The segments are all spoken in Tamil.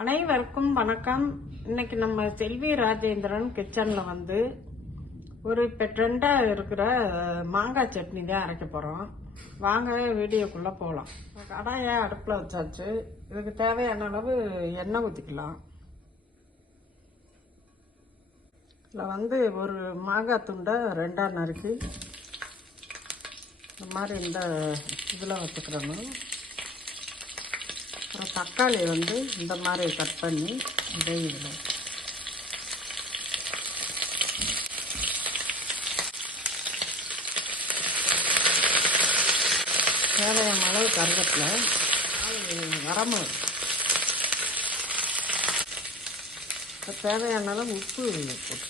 அனைவருக்கும் வணக்கம். இன்னைக்கு நம்ம செல்வி ராஜேந்திரன் கிச்சன்ல வந்து ஒரு இப்போ ட்ரெண்டாக இருக்கிற மாங்காய் சட்னி தான் அரைக்க போகிறோம் வாங்க வீடியோக்குள்ளே போகலாம் கடாயை அடுப்பில் வச்சாச்சு. இதுக்கு தேவையான அளவு எண்ணெய் ஊற்றிக்கலாம் இதில் வந்து ஒரு மாங்காய் துண்டை ரெண்டாக நறுக்கி இந்த மாதிரி இந்த இதில் வச்சுக்கிறோம் தக்காளி வந்து இந்த மாதிரி கட் பண்ணி இதே இதில் தேவையான அளவு கருவேப்பிலை வரமிளகு இப்போ தேவையான அளவு உப்பு போட்டு.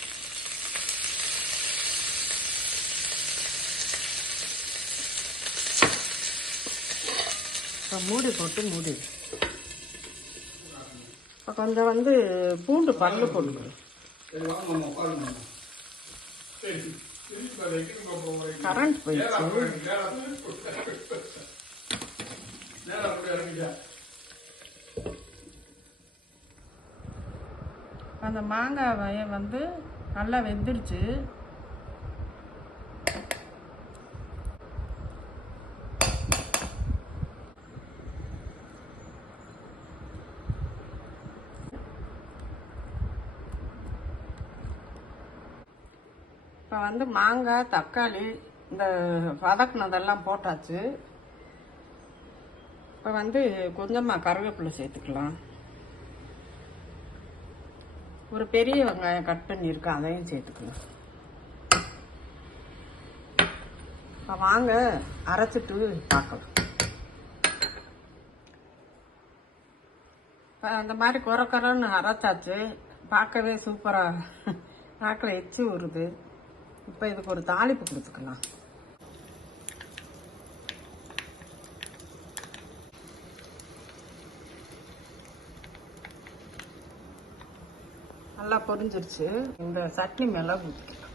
இப்போ மூடி போட்டு மூடி கொஞ்சம் வந்து பூண்டு பல்லு போட்டுக்கணும் கரண்ட் போயிடுச்சு. அந்த மாங்காய் வய வந்து நல்லா வெந்துருச்சு. இப்போ வந்து மாங்காய் தக்காளி இந்த வதக்குனதெல்லாம் போட்டாச்சு. இப்போ வந்து கொஞ்சமாக கருவேப்பிலை சேர்த்துக்கலாம். ஒரு பெரிய வெங்காயம் கட் பண்ணியிருக்கேன் அதையும் சேர்த்துக்கலாம். இப்போ வாங்க அரைச்சிட்டு பார்க்கலாம். இப்போ அந்த மாதிரி குறை குறைன்னு அரைச்சாச்சு. பார்க்கவே சூப்பராக பார்க்கல எச்சு வருது இப்போ இதுக்கு ஒரு தாளிப்பு கொடுத்துக்கலாம். நல்லா பொரிஞ்சிருச்சு. இந்த சட்னி மேலே ஊற்றிக்கலாம்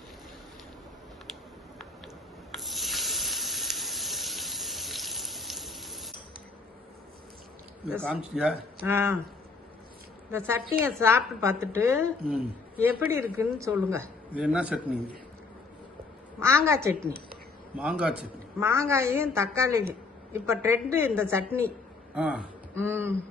இந்த சட்னியை சாப்பிட்டு பார்த்துட்டு ம். எப்படி இருக்குன்னு சொல்லுங்க. என்ன சட்னி? மாங்காய் சட்னி. மாங்காய் சட்னி. மாங்காயும் தக்காளி இப்போ ட்ரெண்டு இந்த சட்னி. ஆ. ம்.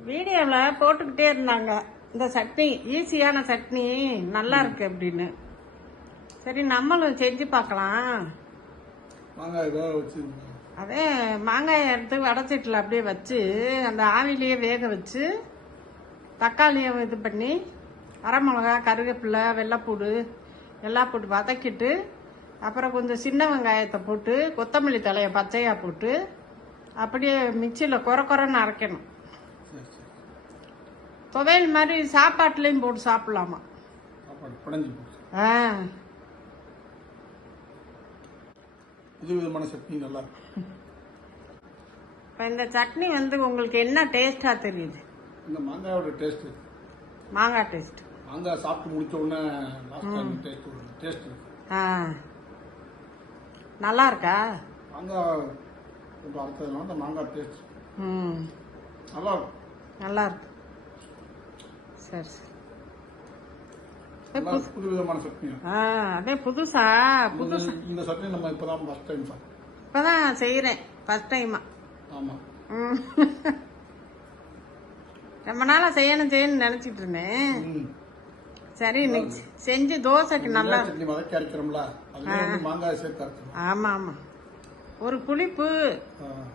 வீடியோவில் போட்டுக்கிட்டே இருந்தாங்க. இந்த சட்னி ஈஸியான சட்னி நல்லா இருக்கு அப்படின்னு. சரி நம்மளும் செஞ்சு பார்க்கலாம். வச்சு அதே மாங்காயை எடுத்து வடச்சட்டில் அப்படியே வச்சு அந்த ஆவிலேயே வேக வச்சு தக்காளியை இது பண்ணி வரமிளகா கருவேப்பிலை வெள்ளைப்பூடு எல்லாம் போட்டு வதக்கிட்டு அப்புறம் கொஞ்சம் சின்ன வெங்காயத்தை போட்டு கொத்தமல்லி தலையை பச்சையாக போட்டு அப்படியே மிக்சியில் குறை குறைன்னு அரைக்கணும். துவையல் மாதிரி சாப்பாட்டுலேயும் போட்டு சாப்பிடலாமா? ஆ. புது விதமான சட்னி நல்லா இருக்கு இப்போ இந்த சட்னி வந்து உங்களுக்கு என்ன டேஸ்ட்டாக தெரியுது? இந்த மாங்காயோட டேஸ்ட் மாங்காய் டேஸ்ட் மாங்காய் சாப்பிட்டு முடிச்ச உடனே லாஸ்ட் டைம் டேஸ்ட் டேஸ்ட் ஆ. நல்லா இருக்கா? மாங்காய் கொஞ்சம் அரைச்சதுனால அந்த மாங்காய் டேஸ்ட் ம். நல்லா இருக்கும். நல்லா இருக்கு. சரி சரி. புது விதமான சட்னி ஆ அதே புதுசா? புது இந்த- சட்னி நம்ம இப்பதான் ஃபர்ஸ்ட் டைம் இப்பதான் ஃபர்ஸ்ட் ஆமா. ரொம்ப நாளாக செய்யணும் செய்யணும்னு நினச்சிட்டு இருந்தேன். சரி இன்னைக்கு செஞ்சு தோசைக்கு நல்லா சட்னி வதக்கி அரைக்கிறோம்ல மாங்காய் சேர்த்து ஆமாம் ஆமாம் ஒரு புளிப்பு.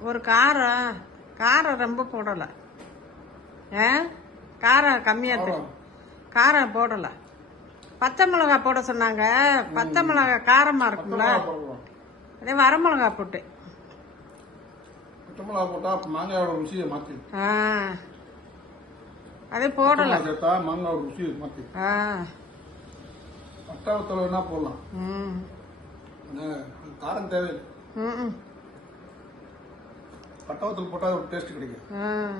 ஒரு காரம். காரம் ரொம்ப போடலை. காரம் கம்மியாக தெரியும் காரம் போடலை. பச்சை மிளகா போட சொன்னாங்க. பச்சை மிளகா காரமாக இருக்கும்ல. மிளகா அதே வரமிளகா போட்டு. பச்சை மிளகா போட்டா அப்ப மாங்காயோட ருசியை ஆ. அதே போடலை. சேர்த்தா மாங்காயோட ருசியை மாத்தி. ஆ. பட்டாவத்தில் வேணா போடலாம். ம். காரம் தேவையில்லை. ம் ம். பட்டாவத்தில் போட்டா ஒரு டேஸ்ட் கிடைக்கும். ஆ.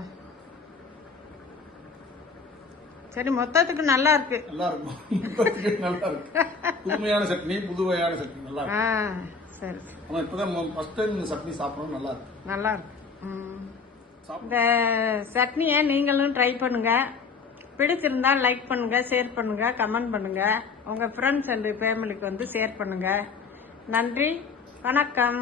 சரி மொத்தத்துக்கு நல்லா இருக்கு. நல்லா இருக்கும் இப்போதைக்கு நல்லா இருக்கு புதுமையான சட்னி புதுவையான சட்னி நல்லா இருக்கு ஆ சரி ஆனா இப்பதான் ஃபர்ஸ்ட் டைம் இந்த சட்னி சாப்பிடணும் நல்லா இருக்கு நல்லா இருக்கு இந்த சட்னியை நீங்களும் ட்ரை பண்ணுங்க. பிடிச்சிருந்தா லைக் பண்ணுங்க ஷேர் பண்ணுங்க கமெண்ட் பண்ணுங்க. உங்க ஃப்ரெண்ட்ஸ் அண்ட் ஃபேமிலிக்கு வந்து ஷேர் பண்ணுங்க. நன்றி வணக்கம்.